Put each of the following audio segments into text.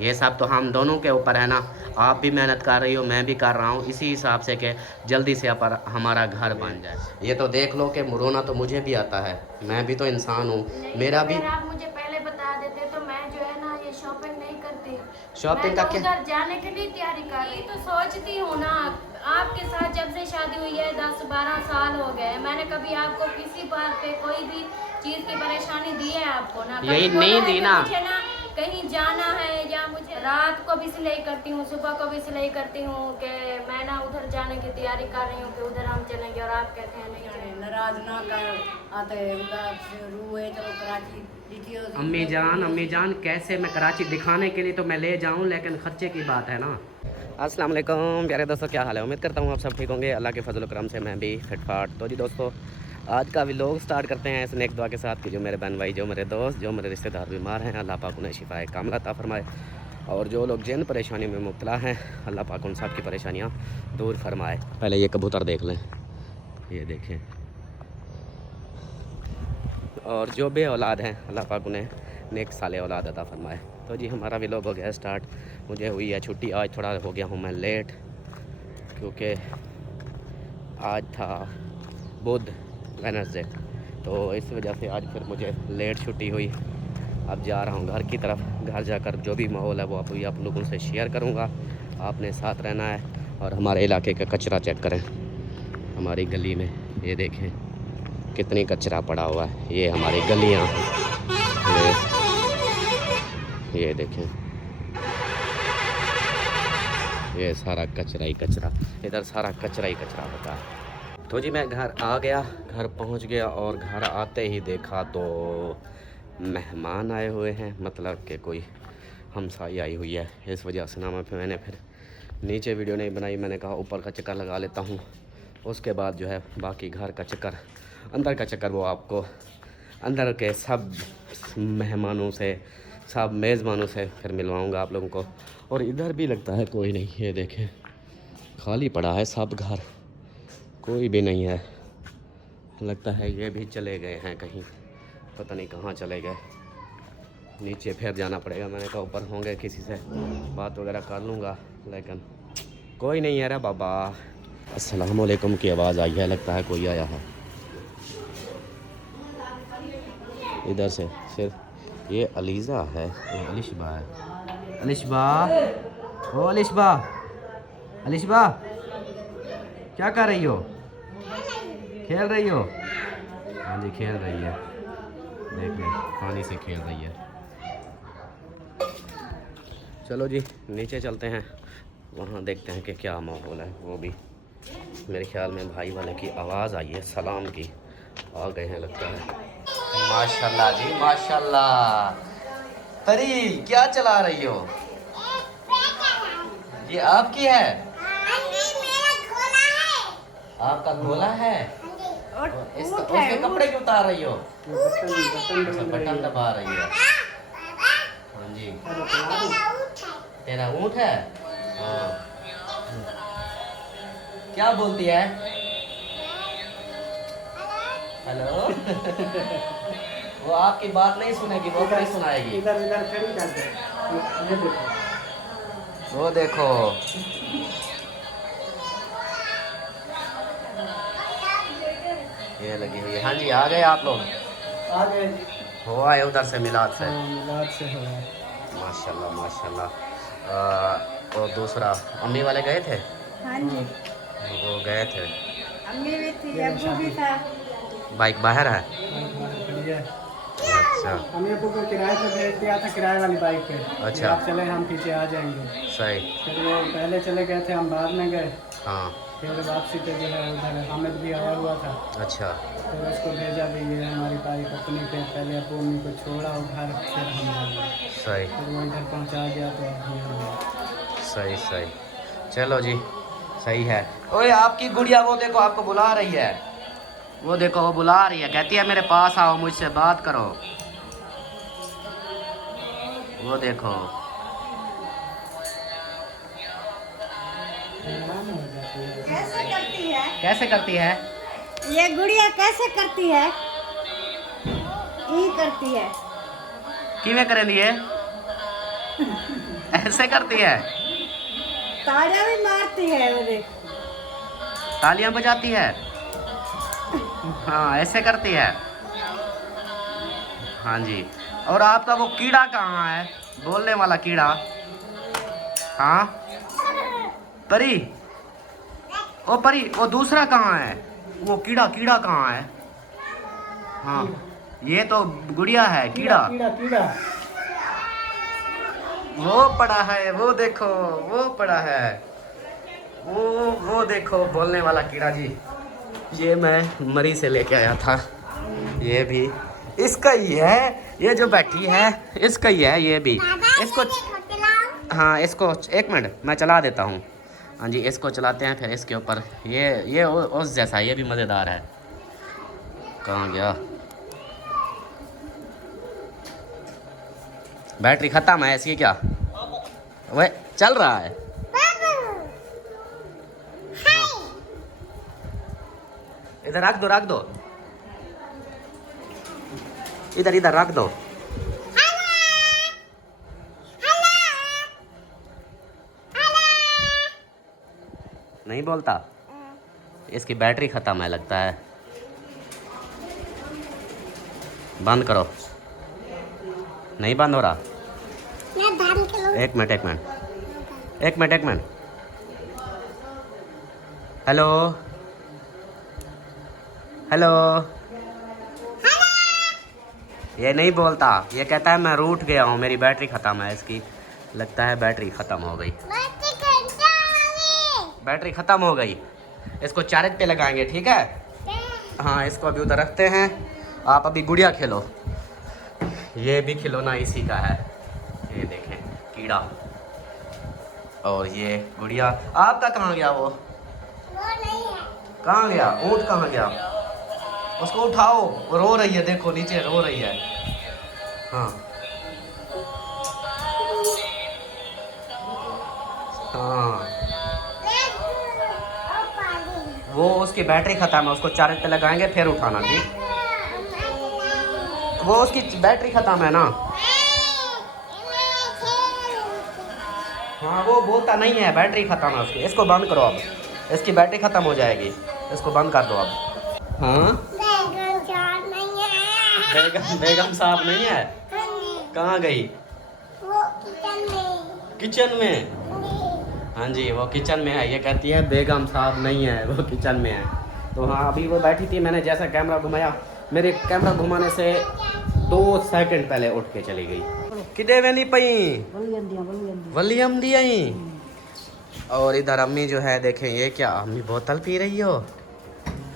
ये सब तो हम दोनों के ऊपर है ना। आप भी मेहनत कर रही हो, मैं भी कर रहा हूँ, इसी हिसाब से कि जल्दी से अपर हमारा घर बन जाए। ये तो देख लो कि रोना तो मुझे भी आता है, मैं भी तो इंसान हूँ। नहीं, मेरा भी अगर आप मुझे पहले बता देते तो मैं जो है ना ये शॉपिंग नहीं करती। मैं शॉपिंग का तो क्या। उधर जाने के लिए तैयारी कर रही तो सोचती हूँ ना। आपके साथ जब से शादी हुई है 10-12 साल हो गए, मैंने कभी आपको किसी बात पे कोई भी चीज़ की परेशानी दी है आपको ना? यही कभी बोला नहीं है दी कि ना। मुझे ना कहीं जाना है, या मुझे रात को भी सिलाई करती हूँ, सुबह को भी सिलाई करती हूँ कि मैं ना उधर जाने की तैयारी कर रही हूँ कि उधर हम चलेंगे, और आप कहते हैं नहीं चलेंगे। नाराज ना कर आते रूए तो कराची अम्मी जान कैसे मैं कराची दिखाने के लिए तो मैं ले जाऊं, लेकिन खर्चे की बात है ना। अस्सलाम वालेकुम प्यारे दोस्तों, क्या हाल है? उम्मीद करता हूँ आप सब ठीक होंगे। अल्लाह के फजल करम से मैं भी फिटफाट। तो जी दोस्तों, आज का व्लॉग स्टार्ट करते हैं इस नेक दुआ के साथ कि जो मेरे बहन भाई, जो मेरे दोस्त, जो मेरे रिश्तेदार बीमार हैं, अल्लाह पाक उन्हें शिफाए कामिला अता फरमाए। और जो लोग जिन परेशानी में मुब्तला हैं, अल्लाह पाक उन सब की परेशानियाँ दूर फरमाए। पहले ये कबूतर देख लें, ये देखें। और जो बे औलाद हैं, अल्लाह पाक उन्हें नेक साले औलाद अता फरमाए। तो जी हमारा व्लॉग हो गया स्टार्ट। मुझे हुई है छुट्टी, आज थोड़ा हो गया हूँ मैं लेट, क्योंकि आज था बुध वेडनेसडे, तो इस वजह से आज फिर मुझे लेट छुट्टी हुई। अब जा रहा हूँ घर की तरफ। घर जाकर जो भी माहौल है वो आप लोगों से शेयर करूँगा। आपने साथ रहना है। और हमारे इलाके का कचरा चेक करें, हमारी गली में ये देखें कितनी कचरा पड़ा हुआ है। ये हमारी गलियाँ, ये देखें, ये सारा कचरा ही कचरा, इधर सारा कचरा ही कचरा होता है। तो जी मैं घर आ गया, घर पहुंच गया, और घर आते ही देखा तो मेहमान आए हुए हैं, मतलब कि कोई हमसाई आई हुई है। इस वजह से ना मैंने फिर नीचे वीडियो नहीं बनाई। मैंने कहा ऊपर का चक्कर लगा लेता हूँ, उसके बाद जो है बाकी घर का चक्कर, अंदर का चक्कर वो आपको अंदर के सब मेहमानों से, सब मेज़बानों से फिर मिलवाऊंगा आप लोगों को। और इधर भी लगता है कोई नहीं, ये देखें खाली पड़ा है सब घर, कोई भी नहीं है। लगता है ये भी चले गए हैं कहीं, पता नहीं कहाँ चले गए। नीचे फिर जाना पड़ेगा। मैंने कहा ऊपर होंगे, किसी से बात वगैरह कर लूँगा, लेकिन कोई नहीं है रे बाबा। अस्सलाम वालेकुम की आवाज़ आई है, लगता है कोई आया है इधर से। सिर्फ ये अलीज़ा है, ये अलिशबा है। अलिशबा, ओ अलिशबा, अलिशबा क्या कर रही हो? खेल रही हो? हाँ जी खेल रही है, देख ले पानी से खेल रही है। चलो जी नीचे चलते हैं, वहाँ देखते हैं कि क्या माहौल है। वो भी मेरे ख्याल में भाई वाले की आवाज़ आई है, सलाम की, आ गए हैं लगता है। माशाल्लाह जी माशाल्लाह। परी क्या चला रही हो? ये आपकी है? आपका गोला है? इसका उसके कपड़े क्यों उतार रही हो? अच्छा बटन दबा रही है। हाँ जी, तेरा ऊँट है? हाँ। क्या बोलती है? हेलो। वो आपकी बात नहीं सुनेगी, वो नहीं सुनाएगी। वो देखो, ये लगी हुई है। हाँ जी आ गए आप लोग? आ गए। हो आए उधर से मिलाद से? मिलाद से हो गए। माशाल्लाह माशाल्लाह। और दूसरा अम्मी वाले गए थे? हाँ जी, वो गए थे। अम्मी भी थी, अब्बू भी था। बाइक बाहर है? बढ़िया। अच्छा हम अब्बू को किराए पे भेज दिया था, किराए वाली बाइक पे। अच्छा। आप चले, हम पीछे आ जाएंगे। सही। फिर वो पहले चले गए थे, हम बाद में गए। हाँ फिर वापसी पे जो है उधर हामिद भी आया हुआ था, अच्छा तो उसको भेजा भी, ये हमारी बाइक अपनी पे। पहले अब्बू अम्मी को छोड़ा और घर, फिर हम आ गए। सही फिर वो इधर पहुंचा दिया तो अब हम आ गए। सही सही। चलो जी सही है। ओए आपकी गुड़िया वो देखो आपको बुला रही है, वो देखो वो बुला रही है, कहती है मेरे पास आओ मुझसे बात करो। वो देखो कैसे करती है कैसे करती है। ये गुड़िया, कैसे करती है? ये करती है। किवें करें दिए? ऐसे करती है, तालियां भी मारती है मुझे। तालियां बजाती है। हाँ ऐसे करती है। हाँ जी। और आपका वो कीड़ा कहाँ है, बोलने वाला कीड़ा? हाँ परी, ओ परी, वो दूसरा कहाँ है, वो कीड़ा कीड़ा कहाँ है? हाँ ये तो गुड़िया है, कीड़ा कीड़ा कीड़ा वो पड़ा है, वो देखो वो पड़ा है, वो देखो बोलने वाला कीड़ा जी। ये मैं मरी से लेके आया था, ये भी इसका ही है, ये जो बैठी है इसका ही है ये भी। इसको, हाँ इसको एक मिनट मैं चला देता हूँ। हाँ जी इसको चलाते हैं, फिर इसके ऊपर ये उस जैसा, ये भी मज़ेदार है। कहाँ गया, बैटरी ख़त्म है इसकी क्या? वह चल रहा है। इधर रख दो, रख दो, इधर इधर रख दो। नहीं बोलता, इसकी बैटरी ख़त्म है लगता है। बंद करो, नहीं बंद हो रहा। एक मिनट एक मिनट एक मिनट एक मिनट। हेलो हेलो, ये नहीं बोलता, ये कहता है मैं रूठ गया हूँ, मेरी बैटरी ख़त्म है इसकी। लगता है बैटरी ख़त्म हो गई, बैटरी ख़त्म हो गई। इसको चार्ज पे लगाएंगे, ठीक है? हाँ इसको अभी उधर रखते हैं, आप अभी गुड़िया खेलो। ये भी खिलौना इसी का है, ये देखें कीड़ा। और ये गुड़िया आपका कहाँ गया? वो कहाँ गया? ऊँट कहाँ गया? उसको उठाओ, वो रो रही है, देखो नीचे रो रही है। हाँ हाँ वो उसकी बैटरी ख़त्म है, उसको चार्ज पे लगाएंगे फिर उठाना जी। वो उसकी बैटरी ख़त्म है ना। हाँ वो बोलता नहीं है, बैटरी ख़त्म है उसकी। इसको बंद करो अब, इसकी बैटरी ख़त्म हो जाएगी, इसको बंद कर दो अब। हाँ बेगम साहब नहीं है, कहाँ गई? वो किचन में। किचन में? हाँ जी वो किचन में है, ये कहती है बेगम साहब नहीं है, वो किचन में है। तो हाँ अभी वो बैठी थी, मैंने जैसा कैमरा घुमाया, मेरे कैमरा घुमाने से 2 सेकंड पहले उठ के चली गई। किदे वे नहीं पई वलियम दी आई। और इधर अम्मी जो है देखें, ये क्या अम्मी बोतल पी रही हो?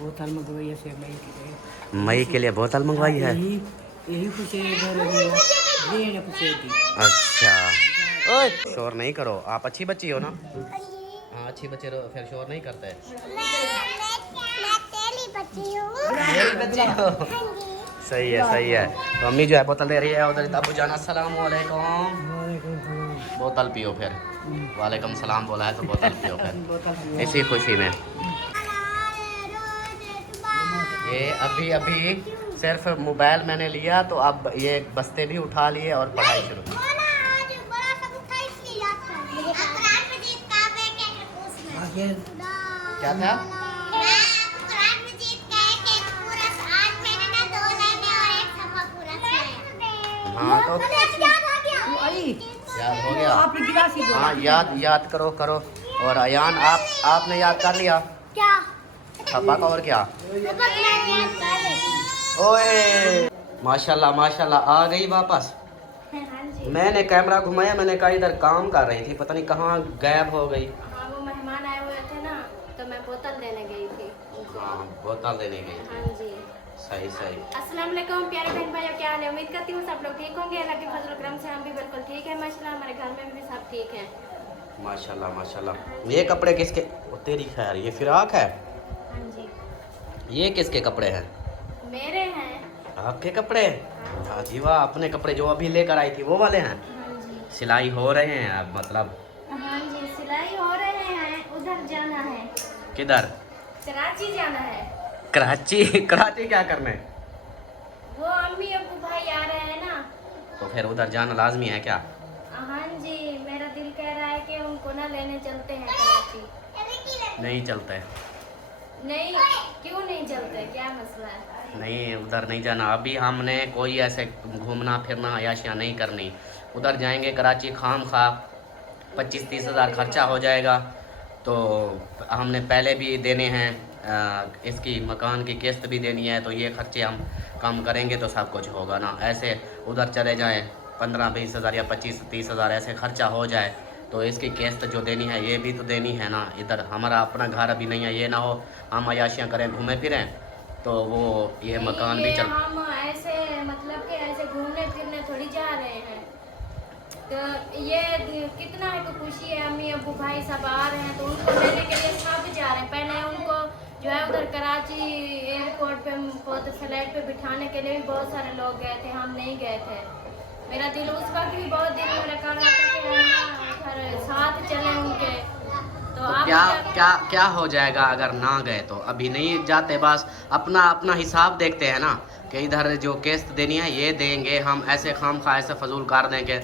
बोतल मंगवाई है से मई के लिए। मई के लिए बोतल मंगवाई है। यही कुछ घर में पूछे थी। अच्छा ओए शोर नहीं करो, आप अच्छी बच्ची हो ना? हाँ अच्छी बच्चे रहो, फिर शोर नहीं करते। मेरी बच्ची हो, सही है सही है। तो अम्मी जो है बोतल दे रही है, उधर अबू जान अस्सलाम वालेकुम, बोतल पियो फिर। वालेकुम सलाम बोला है तो बोतल पियो फिर, इसी खुशी में। ये अभी अभी सिर्फ मोबाइल मैंने लिया तो अब ये बस्ते भी उठा लिए और पढ़ाई शुरू की। क्या था? हाँ तो याद हो गया। हाँ याद करो करो। और अयान आपने याद कर लिया क्या? सबक? और क्या? ओए माशाल्लाह माशाल्लाह आ गई वापस। मैंने कैमरा घुमाया, मैंने कहा इधर काम कर रही थी, पता नहीं कहाँ गायब हो गई। हाँ वो मेहमान आए हुए थे ना, तो मैं बोतल देने गई थी। हाँ बोतल देने गई थी। हाँ जी सही सही। अस्सलाम वालेकुम प्यारे बहन भाइयों, क्या हाल है? उम्मीद करती हूँ सब लोग ठीक होंगे। अल्लाह के फजल करम से हम भी बिल्कुल ठीक है माशाल्लाह, हमारे घर में भी सब ठीक है माशाल्लाह माशाल्लाह। ये कपड़े किसके? ओ तेरी खैर, ये फिराक है। हाँ जी ये किसके कपड़े हैं? मेरे हैं। आपके कपड़े? हाँ जी वाह, अपने कपड़े जो अभी लेकर आई थी वो वाले हैं? हाँ जी सिलाई हो रहे हैं अब मतलब? हाँ जी सिलाई हो रहे हैं। उधर जाना है। किधर? कराची जाना है। कराची? कराची क्या करने? वो अम्मी अबू भाई आ रहे हैं ना, तो फिर उधर जाना लाजमी है क्या? हाँ लेने चलते हैं कराची। नहीं चलते। नहीं, क्यों नहीं चलते, क्या मसला है? नहीं, उधर नहीं जाना अभी। हमने कोई ऐसे घूमना फिरना अयाशियाँ नहीं करनी। उधर जाएंगे कराची, खाम खा 25-30 हज़ार खर्चा हो जाएगा। तो हमने पहले भी देने हैं, इसकी मकान की किस्त भी देनी है, तो ये खर्चे हम कम करेंगे तो सब कुछ होगा ना। ऐसे उधर चले जाएं 15-20 हज़ार या 25-30 हज़ार ऐसे खर्चा हो जाए तो इसकी किस्त जो देनी है ये भी तो देनी है ना। इधर हमारा अपना घर अभी नहीं है, ये ना हो हम अयाशियाँ करें घूमे फिरें तो वो ये मकान भी चल। हम ऐसे मतलब कि ऐसे घूमने फिरने थोड़ी जा रहे हैं, तो ये कितना है कि खुशी है। अम्मी अबू भाई सब आ रहे हैं तो उनको लेने के लिए सब जा रहे हैं। पहले उनको जो है उधर कराची एयरपोर्ट पे फ्लाइट पे बिठाने के लिए भी बहुत सारे लोग गए थे, हम नहीं गए थे। मेरा दिल उस वक्त भी बहुत दिल मेरा कर रहा था कि हम साथ चले उनके। तो क्या क्या क्या हो जाएगा अगर ना गए तो? अभी नहीं जाते, बस अपना अपना हिसाब देखते हैं ना कि इधर जो किस्त देनी है ये देंगे हम, ऐसे खाम खा ऐसे फजूल कर देंगे।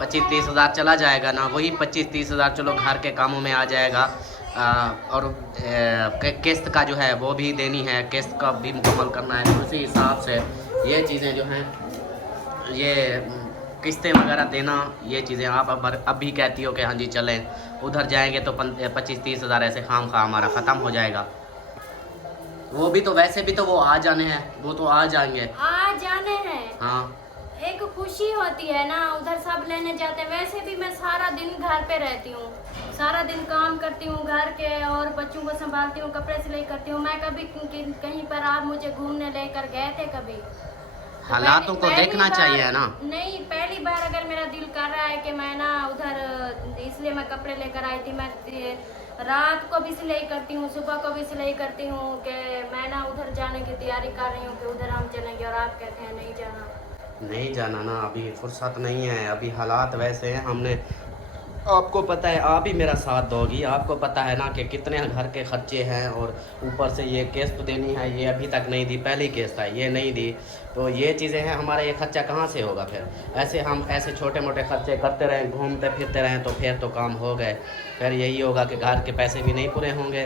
25-30 हज़ार चला जाएगा ना, वही 25-30 हज़ार चलो घर के कामों में आ जाएगा। और किस्त का जो है वो भी देनी है, किस्त का भी मुकम्मल करना है। तो उसी हिसाब से ये चीज़ें जो हैं, ये किस्तें वगैरह देना, ये चीज़ें आप अब भी कहती हो कि हाँ जी चलें, उधर जाएंगे तो 25-30 हज़ार ऐसे खाम खा हमारा ख़त्म हो जाएगा। वो भी तो वैसे भी तो वो आ जाने हैं, वो तो आ जाएंगे, आ जाने हैं। हाँ, एक खुशी होती है ना, उधर सब लेने जाते हैं। वैसे भी मैं सारा दिन घर पे रहती हूँ, सारा दिन काम करती हूँ घर के और बच्चों को संभालती हूँ, कपड़े सिलाई करती हूँ। मैं कभी कहीं पर आप मुझे घूमने लेकर गए थे कभी? हालातों को देखना चाहिए ना। नहीं, पहली बार अगर मेरा दिल कर रहा है कि मैं ना उधर, इसलिए मैं कपड़े लेकर आई थी। मैं रात को भी सिलाई करती हूँ, सुबह को भी सिलाई करती हूँ कि मैं ना उधर जाने की तैयारी कर रही हूँ कि उधर हम चलेंगे, और आप कहते हैं नहीं जाना। नहीं जाना ना, अभी फुर्सत नहीं है, अभी हालात वैसे हैं। हमने आपको पता है, आप ही मेरा साथ दोगी, आपको पता है ना कि कितने घर के खर्चे हैं, और ऊपर से ये किस्त देनी है, ये अभी तक नहीं दी, पहली किस्त है ये नहीं दी। तो ये चीज़ें हैं, हमारा ये खर्चा कहाँ से होगा फिर? ऐसे हम ऐसे छोटे मोटे खर्चे करते रहें, घूमते फिरते रहें तो फिर तो काम हो गए। फिर यही होगा कि घर के पैसे भी नहीं पूरे होंगे।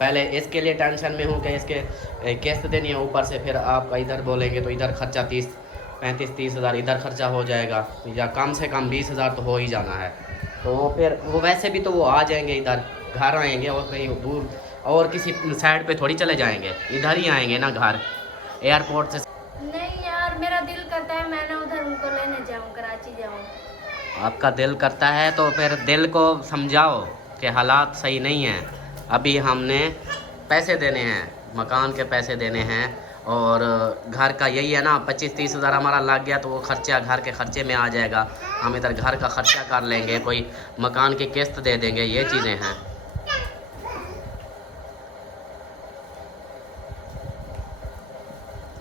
पहले इसके लिए टेंशन में हूँ कि इसके किस्त देनी है, ऊपर से फिर आप इधर बोलेंगे तो इधर खर्चा 35-30 हज़ार इधर खर्चा हो जाएगा, या कम से कम 20 हज़ार तो हो ही जाना है। तो वो फिर वो वैसे भी तो वो आ जाएंगे, इधर घर आएंगे, और कहीं दूर और किसी साइड पे थोड़ी चले जाएंगे, इधर ही आएंगे ना घर एयरपोर्ट से। नहीं यार, मेरा दिल करता है मैं ना उधर उनको लेने जाऊँ, कराची जाऊँ। आपका दिल करता है तो फिर दिल को समझाओ कि हालात सही नहीं हैं। अभी हमने पैसे देने हैं, मकान के पैसे देने हैं, और घर का यही है ना, 25-30 हज़ार हमारा लग गया तो वो खर्चा घर के खर्चे में आ जाएगा। हम इधर घर का खर्चा कर लेंगे, कोई मकान की किस्त दे देंगे, ये चीज़ें हैं।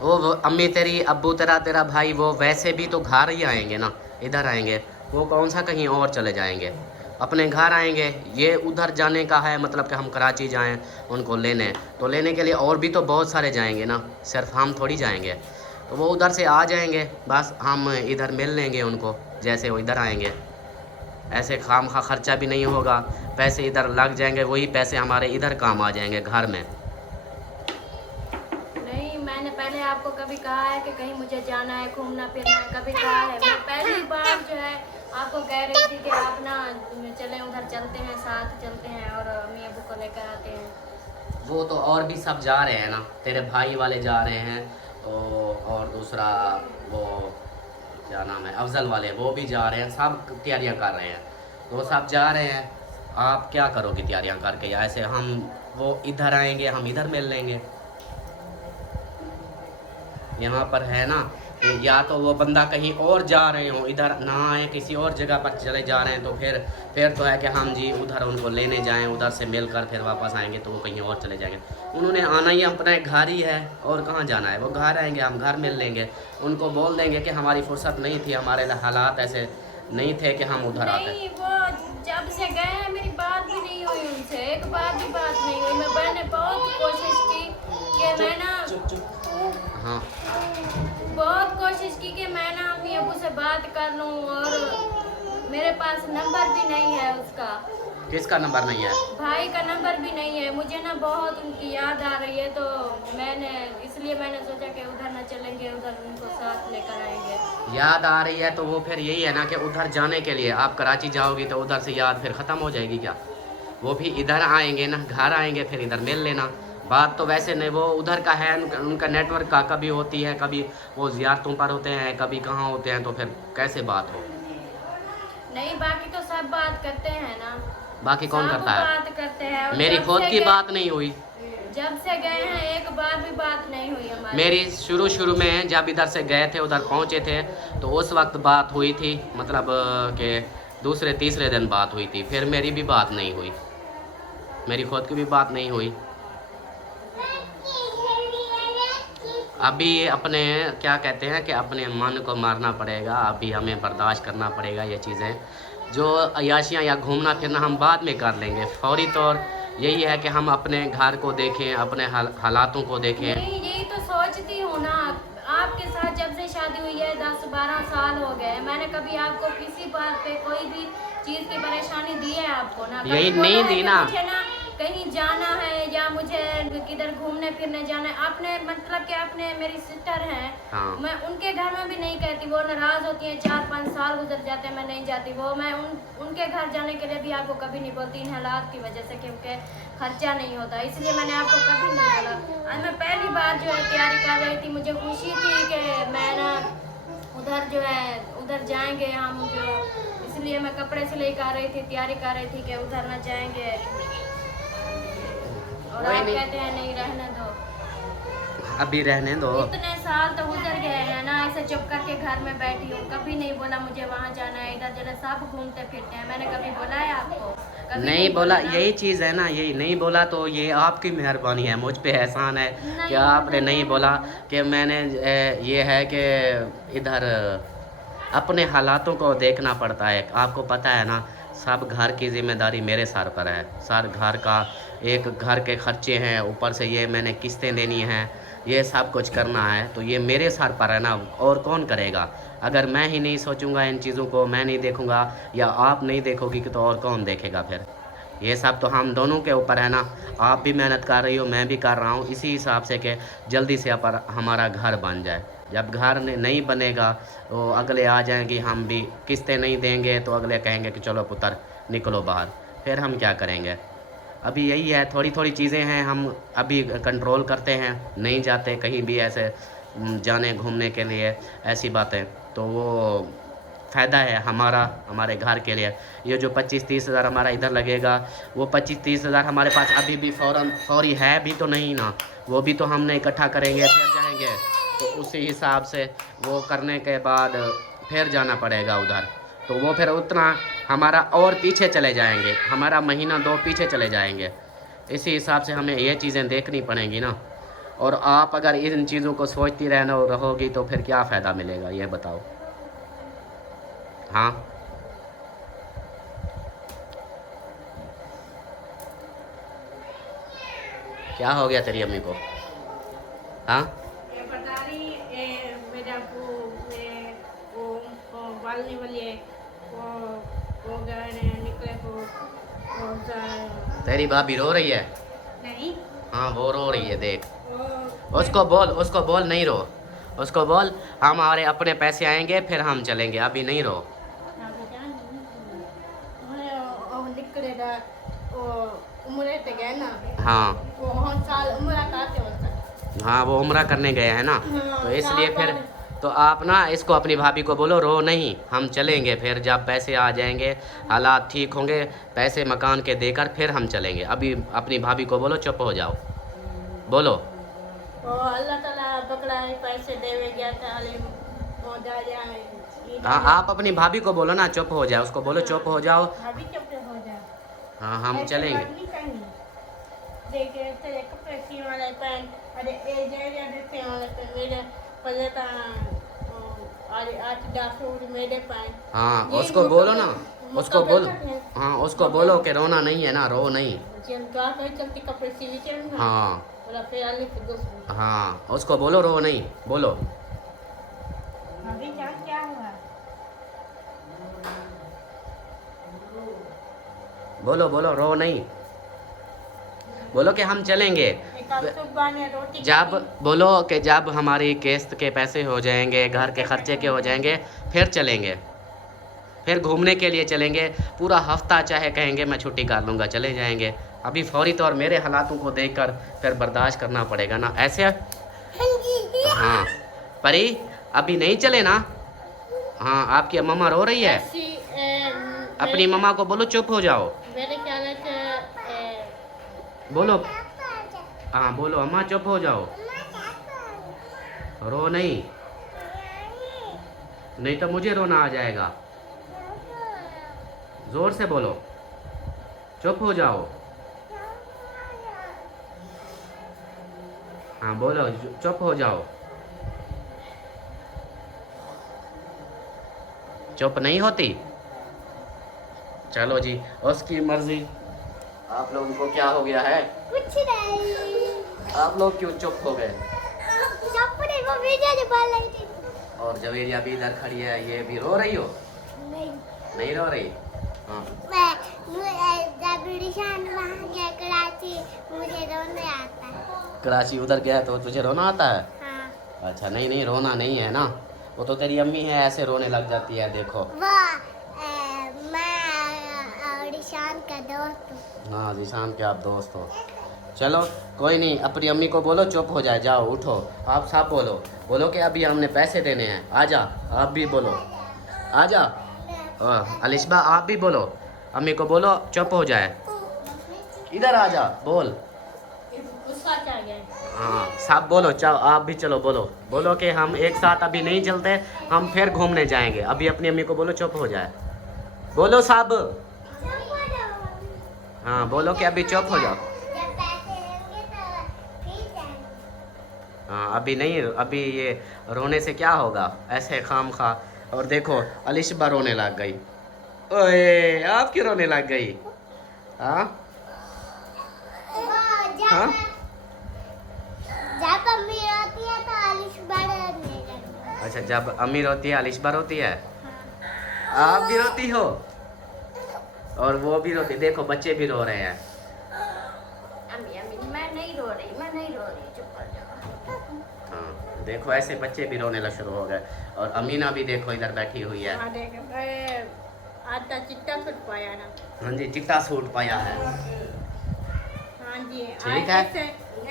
वो अम्मी तेरी, अब्बू तेरा भाई, वो वैसे भी तो घर ही आएंगे ना, इधर आएंगे, वो कौन सा कहीं और चले जाएंगे, अपने घर आएंगे। ये उधर जाने का है मतलब कि हम कराची जाएं उनको लेने, तो लेने के लिए और भी तो बहुत सारे जाएंगे ना, सिर्फ हम थोड़ी जाएंगे। तो वो उधर से आ जाएंगे, बस हम इधर मिल लेंगे उनको जैसे वो इधर आएंगे। ऐसे खाम खा खर्चा भी नहीं होगा, पैसे इधर लग जाएंगे, वही पैसे हमारे इधर काम आ जाएंगे घर में। नहीं, मैंने पहले आपको कभी कहा है कि कहीं मुझे जाना है, घूमना फिरना है, कभी कहा है? मैं पहली बार जो है आपको कह रही थी कि आप ना चलें, उधर चलते हैं, साथ चलते हैं और अम्मी अबू को लेकर आते हैं। वो तो और भी सब जा रहे हैं ना, तेरे भाई वाले जा रहे हैं, और दूसरा वो क्या नाम है, अफजल वाले, वो भी जा रहे हैं, सब तैयारियां कर रहे हैं, तो वो सब जा रहे हैं। आप क्या करोगे तैयारियां करके? या ऐसे हम वो इधर आएंगे, हम इधर मिल लेंगे। यहाँ पर है ना, या तो वो बंदा कहीं और जा रहे हो, इधर ना आए, किसी और जगह पर चले जा रहे हैं, तो फिर तो है कि हम जी उधर उनको लेने जाएं, उधर से मिलकर फिर वापस आएंगे, तो वो कहीं और चले जाएंगे। उन्होंने आना ही अपना घर ही है, और कहाँ जाना है, वो घर आएंगे, हम घर मिल लेंगे। उनको बोल देंगे कि हमारी फुर्सत नहीं थी, हमारे हालात ऐसे नहीं थे कि हम उधर आते। नहीं, वो जब से गए हैं मेरी बात भी नहीं हुई उनसे, एक बार भी बात नहीं हुई। मैंने बहुत कोशिश की कि मैं ना हाँ, बहुत कोशिश की कि मैं ना अम्मी अबू से बात कर लूँ, और मेरे पास नंबर भी नहीं है उसका। किसका नंबर नहीं है? भाई का नंबर भी नहीं है। मुझे ना बहुत उनकी याद आ रही है, तो इसलिए मैंने सोचा कि उधर ना चलेंगे, उधर उनको साथ लेकर आएंगे। याद आ रही है तो वो फिर यही है ना कि उधर जाने के लिए आप कराची जाओगी तो उधर से याद फिर ख़त्म हो जाएगी क्या? वो भी इधर आएंगे ना, घर आएंगे फिर इधर मिल लेना। बात तो वैसे नहीं, वो उधर का है, उनका नेटवर्क का कभी होती है, कभी वो ज़ियारतों पर होते हैं, कभी कहाँ होते हैं, तो फिर कैसे बात हो? नहीं, बाकी तो सब बात करते हैं ना। बाकी कौन सब करता है? बात करते हैं। और मेरी जब खुद से की गए- बात नहीं हुई। जब से गए हैं एक बार भी बात नहीं हुई हमारी। मेरी शुरू में जब इधर से गए थे, उधर पहुँचे थे, तो उस वक्त बात हुई थी, मतलब कि दूसरे तीसरे दिन बात हुई थी। फिर मेरी भी बात नहीं हुई, मेरी खुद की भी बात नहीं हुई। अभी अपने क्या कहते हैं कि अपने मन को मारना पड़ेगा, अभी हमें बर्दाश्त करना पड़ेगा ये चीज़ें। जो अयाशियाँ या घूमना फिरना हम बाद में कर लेंगे। फौरी तौर यही है कि हम अपने घर को देखें, अपने हालातों को देखें। नहीं, यही तो सोचती हूँ ना। आपके साथ जब से शादी हुई है 10-12 साल हो गए, मैंने कभी आपको किसी बात पे कोई भी चीज़ की परेशानी दी है आपको ना? यही कभी बोला नहीं है दी कि ना। मुझे ना कहीं जाना है या मुझे किधर घूमने फिरने जाना है। आपने मतलब कि आपने मेरी सिस्टर हैं, हाँ। मैं उनके घर में भी नहीं कहती, वो नाराज़ होती हैं। 4-5 साल गुजर जाते हैं, मैं नहीं जाती। वो मैं उनके घर जाने के लिए भी आपको कभी नहीं बोलती, इन हालात की वजह से, क्योंकि खर्चा नहीं होता, इसलिए मैंने आपको कभी नहीं बोला। आज मैं पहली बार जो है तैयारी कर रही थी, मुझे खुशी थी कि मैं ना उधर जो है उधर जाएंगे हम, जो इसलिए मैं कपड़े सिलाई कर रही थी, तैयारी कर रही थी कि उधर ना जाएंगे। और आप कहते हैं नहीं, रहने दो, अभी रहने दो। इतने साल तो गुजर गए हैं ना, ऐसे चुप करके घर में बैठी हूँ। कभी नहीं बोला मुझे वहाँ जाना है, इधर जरा सब घूमते फिरते हैं। मैंने कभी बोला है आपको? कभी नहीं बोला। ना। यही चीज़ है ना, यही नहीं बोला तो ये आपकी मेहरबानी है, मुझ पे एहसान है नहीं कि आपने बोला। नहीं बोला कि मैंने ये है कि इधर अपने हालातों को देखना पड़ता है। आपको पता है ना, सब घर की ज़िम्मेदारी मेरे सर पर है। सर घर का, एक घर के खर्चे हैं, ऊपर से ये मैंने किस्तें देनी हैं, ये सब कुछ करना है, तो ये मेरे सर पर है ना, और कौन करेगा? अगर मैं ही नहीं सोचूंगा इन चीज़ों को, मैं नहीं देखूंगा या आप नहीं देखोगी तो और कौन देखेगा फिर? ये सब तो हम दोनों के ऊपर है ना। आप भी मेहनत कर रही हो, मैं भी कर रहा हूँ, इसी हिसाब से कि जल्दी से हमारा घर बन जाए। जब घर नहीं बनेगा तो अगले आ जाएंगे, हम भी किस्तें नहीं देंगे तो अगले कहेंगे कि चलो पुत्र निकलो बाहर, फिर हम क्या करेंगे? अभी यही है, थोड़ी थोड़ी चीज़ें हैं, हम अभी कंट्रोल करते हैं, नहीं जाते कहीं भी ऐसे जाने घूमने के लिए, ऐसी बातें। तो वो फ़ायदा है हमारा, हमारे घर के लिए। ये जो 25-30 हज़ार हमारा इधर लगेगा, वो 25-30 हज़ार हमारे पास अभी भी फौरी है भी तो नहीं ना, वो भी तो हमने इकट्ठा करेंगे फिर जाएंगे। तो उसी हिसाब से वो करने के बाद फिर जाना पड़ेगा उधर, तो वो फिर उतना हमारा और पीछे चले जाएंगे, हमारा महीना 2 पीछे चले जाएंगे। इसी हिसाब से हमें ये चीज़ें देखनी पड़ेंगी ना। और आप अगर इन चीज़ों को सोचती रहोगी तो फिर क्या फ़ायदा मिलेगा, ये बताओ? हाँ, क्या हो गया तेरी अम्मी को? हाँ, ये बता रही मेरा वो बालने वाले वो गए निकले वो तेरी भाभी रो रही है? नहीं हाँ, वो रो रही है, देख। वो उसको बोल नहीं रो, उसको बोल हमारे अपने पैसे आएंगे फिर हम चलेंगे, अभी नहीं रो। निकलेगा वो उम्र पे गए ना, हाँ वो हर साल उम्र काटे होता। हाँ, वो उम्रा करने गए हैं ना, हाँ, तो इसलिए साल फिर बाद। तो आप ना इसको अपनी भाभी को बोलो रो नहीं, हम चलेंगे फिर जब पैसे आ जाएंगे, हालात ठीक होंगे, पैसे मकान के देकर फिर हम चलेंगे। अभी अपनी भाभी को बोलो चुप हो जाओ, बोलो। और अल्लाह ताला पकड़ा है पैसे देवे गया था वो जा जाए। हाँ, आप अपनी भाभी को बोलो ना चुप हो जाए, उसको बोलो चुप हो जाओ। अभी चुप हो जाए। हाँ, हम ऐसे चलेंगे। बात नहीं करनी। देखे तेरे कपड़े सीने वाले पैंट, अरे ए जेरिया देते वाले पे मेरे पहले तो अरे 8-10 सूट मेरे पैंट। हाँ, ये उसको बोलो ना, मुकब्बल उसको बोलो। करने। हाँ, उसको बोलो कि रोना नहीं है ना, रो नहीं। चल तो आप चलती कपड़े सीवी चल। हाँ बोला फिर आले फिर दोस्त। हाँ, उसको बोलो रो नहीं, बोलो। अभी जान क्या हुआ? बोलो बोलो, रो नहीं, बोलो कि हम चलेंगे एक आप सुबह ने रोटी जब, बोलो कि जब हमारी किस्त के पैसे हो जाएंगे, घर के खर्चे के हो जाएंगे, फिर चलेंगे, फिर घूमने के लिए चलेंगे। पूरा हफ्ता चाहे कहेंगे मैं छुट्टी कर लूँगा, चले जाएंगे। अभी फौरी तौर मेरे हालातों को देखकर फिर बर्दाश्त करना पड़ेगा ना ऐसे। हाँ परी, अभी नहीं चले ना? हाँ, आपकी मम्मा रो रही है, अपनी मम्मा को बोलो चुप हो जाओ। मेरे ख्याल से बोलो, हाँ बोलो अम्मा चुप हो जाओ, रो नहीं, नहीं तो मुझे रोना आ जाएगा। जोर से बोलो, चुप हो जाओ। हाँ बोलो चुप हो जाओ। चुप नहीं होती? चलो जी, उसकी मर्जी। आप लोगों को क्या हो गया है? कुछ नहीं। आप लोग क्यों चुप हो गए? चुप नहीं, वो वीडियो जो बोल रही थी। और जवेरिया भी इधर खड़ी है, ये भी रो रही हो? नहीं, नहीं रो रही? हाँ जब निशान वहाँ गया कराची, मुझे रोने आता है। कराची उधर गया तो तुझे रोना आता है? हाँ। अच्छा, नहीं नहीं, रोना नहीं है ना, वो तो तेरी अम्मी है, ऐसे रोने लग जाती है, देखो। मैं और ईशान का दोस्त हूँ। हाँ, ईशान के आप दोस्त हो। चलो कोई नहीं, अपनी अम्मी को बोलो चुप हो जाए, जाओ उठो। आप साहब बोलो, बोलो कि अभी हमने पैसे देने हैं, आजा। आप भी बोलो आजा। अलिशबा आप भी बोलो, अम्मी को बोलो चुप हो जाए, इधर आजा, बोल। गुस्सा आ गया। हाँ साहब बोलो, चाहो आप भी चलो, बोलो बोलो कि हम एक साथ अभी नहीं चलते, हम फिर घूमने जाएंगे। अभी अपनी अम्मी को बोलो चुप हो जाए, बोलो साहब। हाँ बोलो कि अभी चुप हो जाओ। हाँ अभी नहीं, अभी ये रोने से क्या होगा, ऐसे खाम खा। और देखो अलिशबा रोने लग गई। ओए आप क्यों रोने लग गई? हाँ हाँ, जब अम्मी रोती है तो अलिशबा रोने लगती है। अच्छा, जब अम्मी रोती है अलिशबा रोती है। आप भी रोती हो और वो भी रोती, देखो बच्चे भी रो रहे हैं। अम्मी अम्मी मैं नहीं रो रही, मैं नहीं रो रही, चुप कर जाओ। हाँ देखो ऐसे बच्चे भी रोने लग शुरू हो गए। और अमीना भी देखो इधर बैठी हुई है। हाँ देख, आज तक चिट्टा सूट पाया ना। हाँ जी, चिट्टा सूट पाया है। हाँ जी, ठीक है,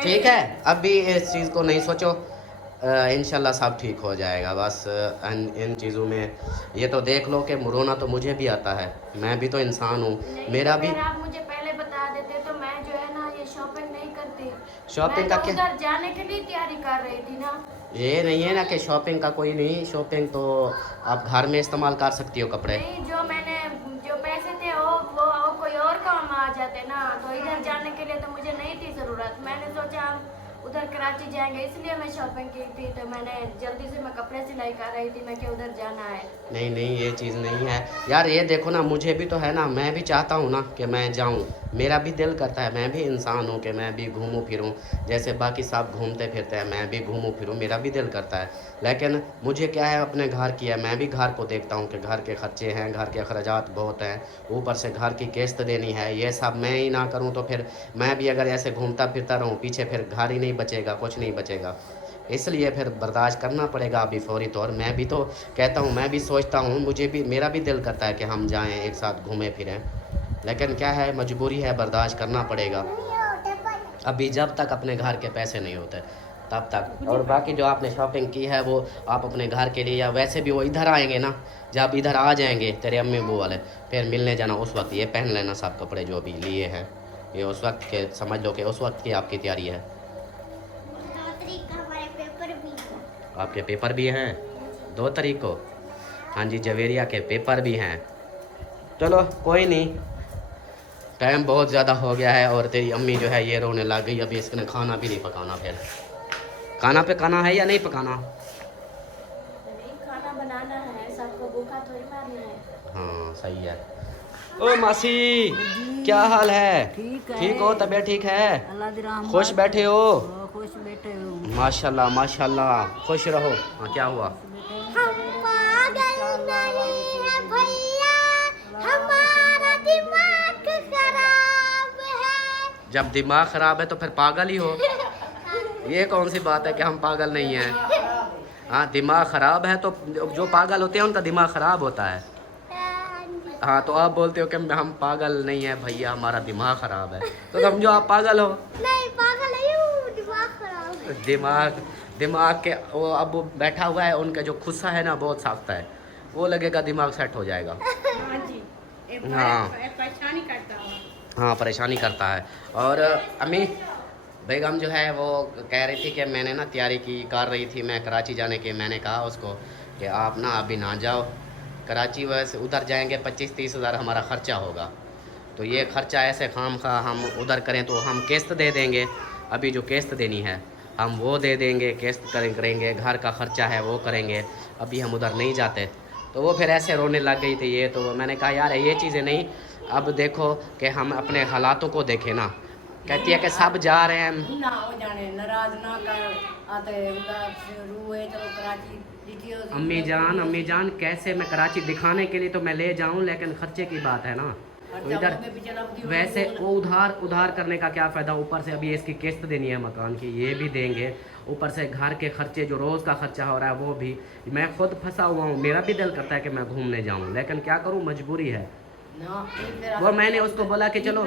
ठीक है, अभी इस चीज़ को नहीं सोचो, इंशाल्लाह सब ठीक हो जाएगा। बस इन चीज़ों में ये तो देख लो कि रोना तो मुझे भी आता है, मैं भी तो इंसान हूँ, मेरा भी। अगर आप मुझे पहले बता देते तो मैं जो है ना ये शॉपिंग नहीं करती। शॉपिंग का मैं तो क्या, उधर जाने के लिए तैयारी कर रही थी ना। ये नहीं है ना कि शॉपिंग का कोई नहीं, शॉपिंग तो आप घर में इस्तेमाल कर सकती हो कपड़े। नहीं, जो पैसे थे वो कोई और काम आ जाते ना, तो इधर जाने के लिए तो मुझे नहीं थी ज़रूरत। मैंने सोचा हम उधर कराची जाएंगे, इसलिए मैं शॉपिंग की थी। तो मैंने जल्दी से मैं कपड़े सिलाई कर रही थी, मैं कि उधर जाना है। नहीं नहीं, ये चीज़ नहीं है यार, ये देखो ना, मुझे भी तो है ना, मैं भी चाहता हूँ ना कि मैं जाऊँ, मेरा भी दिल करता है, मैं भी इंसान हूँ कि मैं भी घूमूँ फिरूँ, जैसे बाकी सब घूमते फिरते हैं, मैं भी घूमूँ फिरूँ, मेरा भी दिल करता है। लेकिन मुझे क्या है, अपने घर की है, मैं भी घर को देखता हूँ कि घर के खर्चे हैं, घर के अखराजात बहुत हैं, ऊपर से घर की किस्त देनी है, ये सब मैं ही ना करूँ तो फिर मैं भी अगर ऐसे घूमता फिरता रहूँ पीछे, फिर घर ही नहीं बचेगा, कुछ नहीं बचेगा। इसलिए फिर बर्दाश्त करना पड़ेगा अभी फौरी तौर। मैं भी तो कहता हूँ, मैं भी सोचता हूँ, मुझे भी, मेरा भी दिल करता है कि हम जाएं एक साथ घूमें फिरें, लेकिन क्या है, मजबूरी है, बर्दाश्त करना पड़ेगा अभी, जब तक अपने घर के पैसे नहीं होते तब तक। और बाकी जो आपने शॉपिंग की है वो आप अपने घर के लिए, या वैसे भी वो इधर आएंगे ना, जब इधर आ जाएंगे तेरे अम्मी अबू वाले, फिर मिलने जाना, उस वक्त ये पहन लेना सब कपड़े जो भी लिए हैं, ये उस वक्त के समझ लो कि उस वक्त की आपकी तैयारी है। हमारे पेपर भी आपके पेपर भी हैं 2 तारीख को? हाँ जी, जवेरिया के पेपर भी हैं। चलो कोई नहीं, टाइम बहुत ज़्यादा हो गया है और तेरी अम्मी जो है ये रोने लग गई। अभी इसने खाना भी नहीं पकाना, फिर खाना पकाना है या नहीं पकाना? नहीं, खाना बनाना है, सबको भूखा थोड़ी मारना है। हाँ सही है। ओ मासी, क्या हाल है? ठीक हो, तबीयत ठीक है? खुश बैठे हो? खुश बैठे हो? माशाल्लाह माशाल्लाह, खुश रहो। हाँ क्या हुआ? हम पागल नहीं है भैया, हमारा दिमाग खराब जब दिमाग ख़राब है तो फिर पागल ही हो। ये कौन सी बात है कि हम पागल नहीं हैं? हाँ, दिमाग ख़राब है तो जो पागल होते हैं उनका दिमाग ख़राब होता है। हाँ, तो आप बोलते हो कि हम पागल नहीं है भैया, हमारा दिमाग ख़राब है, तो समझो आप पागल हो। नहीं पागल नहीं हूँ, दिमाग खराब है। दिमाग के वो अब वो बैठा हुआ है, उनका जो खुस्सा है ना बहुत सख्त है, वो लगेगा दिमाग सेट हो जाएगा। हाँ जी, हाँ। परेशानी करता हूँ। हाँ, परेशानी करता है। और अम्मी बेगम जो है वो कह रही थी कि मैंने ना तैयारी कर रही थी मैं कराची जाने की। मैंने कहा उसको कि आप ना अभी ना जाओ कराची, वैसे उधर जाएंगे 25-30 हज़ार हमारा ख़र्चा होगा, तो ये ख़र्चा ऐसे खामखा हम उधर करें तो हम किस्त दे देंगे। अभी जो किस्त देनी है हम वो दे देंगे, किस्त करेंगे, घर का ख़र्चा है वो करेंगे, अभी हम उधर नहीं जाते। तो वो फिर ऐसे रोने लग गई थी। ये तो मैंने कहा यार ये चीज़ें नहीं, अब देखो कि हम अपने हालातों को देखें ना। कहती है कि सब जा रहे हैं ना हो जाने, नाराज ना कर आते रूए चलो कराची। अम्मी जान कैसे मैं कराची दिखाने के लिए तो मैं ले जाऊं, लेकिन खर्चे की बात है ना। तो इधर वैसे वो उधार करने का क्या फ़ायदा, ऊपर से अभी इसकी किस्त देनी है मकान की, ये भी देंगे, ऊपर से घर के खर्चे जो रोज़ का खर्चा हो रहा है वो भी। मैं खुद फंसा हुआ हूँ, मेरा भी दिल करता है कि मैं घूमने जाऊँ, लेकिन क्या करूँ, मजबूरी है। वो मैंने उसको बोला कि चलो,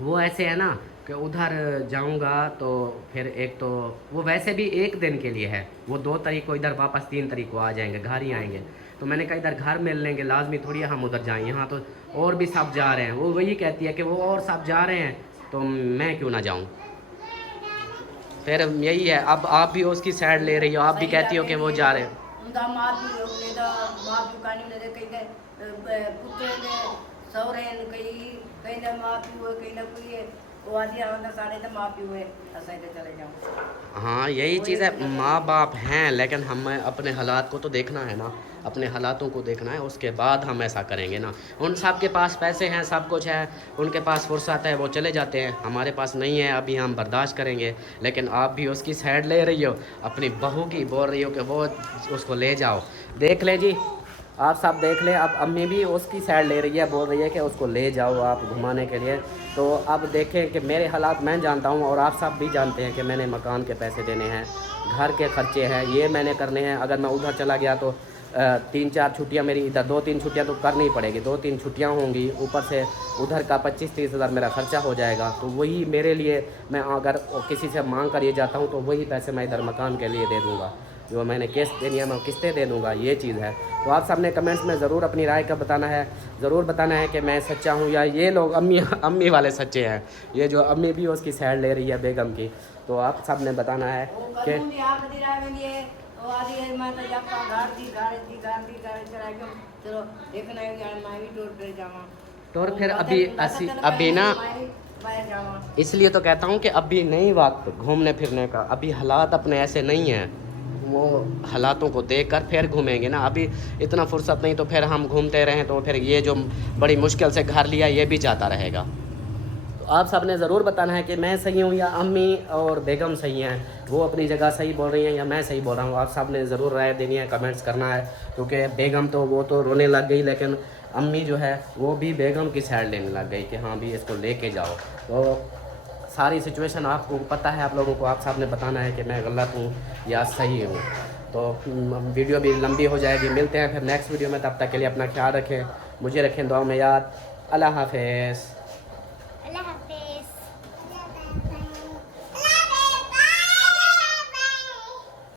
वो ऐसे है ना कि उधर जाऊंगा तो फिर एक तो वो वैसे भी एक दिन के लिए है, वो 2 तारीख को इधर वापस 3 तारीख को आ जाएंगे, घर ही आएंगे। तो मैंने कहा इधर घर मिल लेंगे, लाजमी थोड़ी हम उधर जाएं, यहाँ तो और भी सब जा रहे हैं। वो वही कहती है कि वो और सब जा रहे हैं तो मैं क्यों ना जाऊँ। फिर यही है, अब आप भी उसकी साइड ले रही हो, आप भी कहती हो कि वो जा रहे हैं। हाँ, यही चीज़ है, माँ बाप हैं, लेकिन हमें अपने हालात को तो देखना है ना, अपने हालातों को देखना है, उसके बाद हम ऐसा करेंगे ना। उन सब के पास पैसे हैं, सब कुछ है, उनके पास फुर्सत है, वो चले जाते हैं, हमारे पास नहीं है, अभी हम बर्दाश्त करेंगे। लेकिन आप भी उसकी साइड ले रही हो, अपनी बहू की बोल रही हो कि वो उसको ले जाओ। देख ले जी, आप सब देख लें, अब अम्मी भी उसकी साइड ले रही है, बोल रही है कि उसको ले जाओ आप घुमाने के लिए। तो अब देखें कि मेरे हालात मैं जानता हूँ और आप सब भी जानते हैं कि मैंने मकान के पैसे देने हैं, घर के खर्चे हैं, ये मैंने करने हैं। अगर मैं उधर चला गया तो 3-4 छुट्टियाँ मेरी, इधर 2-3 छुट्टियाँ तो करनी पड़ेगी, 2-3 छुट्टियाँ होंगी, ऊपर से उधर का 25-30 हज़ार मेरा ख़र्चा हो जाएगा। तो वही मेरे लिए, मैं अगर किसी से मांग कर ये जाता हूँ तो वही पैसे मैं इधर मकान के लिए दे दूँगा, जो मैंने किस्त देनी है मैं किस्तें दे दूँगा, ये चीज़ है। तो आप सब ने कमेंट्स में ज़रूर अपनी राय का बताना है, ज़रूर बताना है कि मैं सच्चा हूँ या ये लोग अम्मी वाले सच्चे हैं। ये जो अम्मी भी उसकी साइड ले रही है बेगम की, तो आप सब ने बताना है कि तो फिर अभी ना, इसलिए तो कहता हूँ कि अभी नहीं वक्त घूमने फिरने का, अभी हालात अपने ऐसे नहीं हैं, वो हालातों को देखकर फिर घूमेंगे ना। अभी इतना फुर्सत नहीं, तो फिर हम घूमते रहें तो फिर ये जो बड़ी मुश्किल से घर लिया ये भी जाता रहेगा। तो आप सब ने ज़रूर बताना है कि मैं सही हूँ या अम्मी और बेगम सही हैं, वो अपनी जगह सही बोल रही हैं या मैं सही बोल रहा हूँ। आप सब ने ज़रूर राय देनी है, कमेंट्स करना है, क्योंकि बेगम तो वो तो रोने लग गई, लेकिन अम्मी जो है वो भी बेगम की साइड लेने लग गई कि हाँ भी इसको लेके जाओ। तो सारी सिचुएशन आपको पता है, आप लोगों को आप सब ने बताना है कि मैं गलत हूँ या सही हूँ। तो वीडियो भी लंबी हो जाएगी, मिलते हैं फिर नेक्स्ट वीडियो में, तब तक के लिए अपना ख्याल रखें, मुझे रखें दुआ में याद। अल्लाह हाफ़िज़।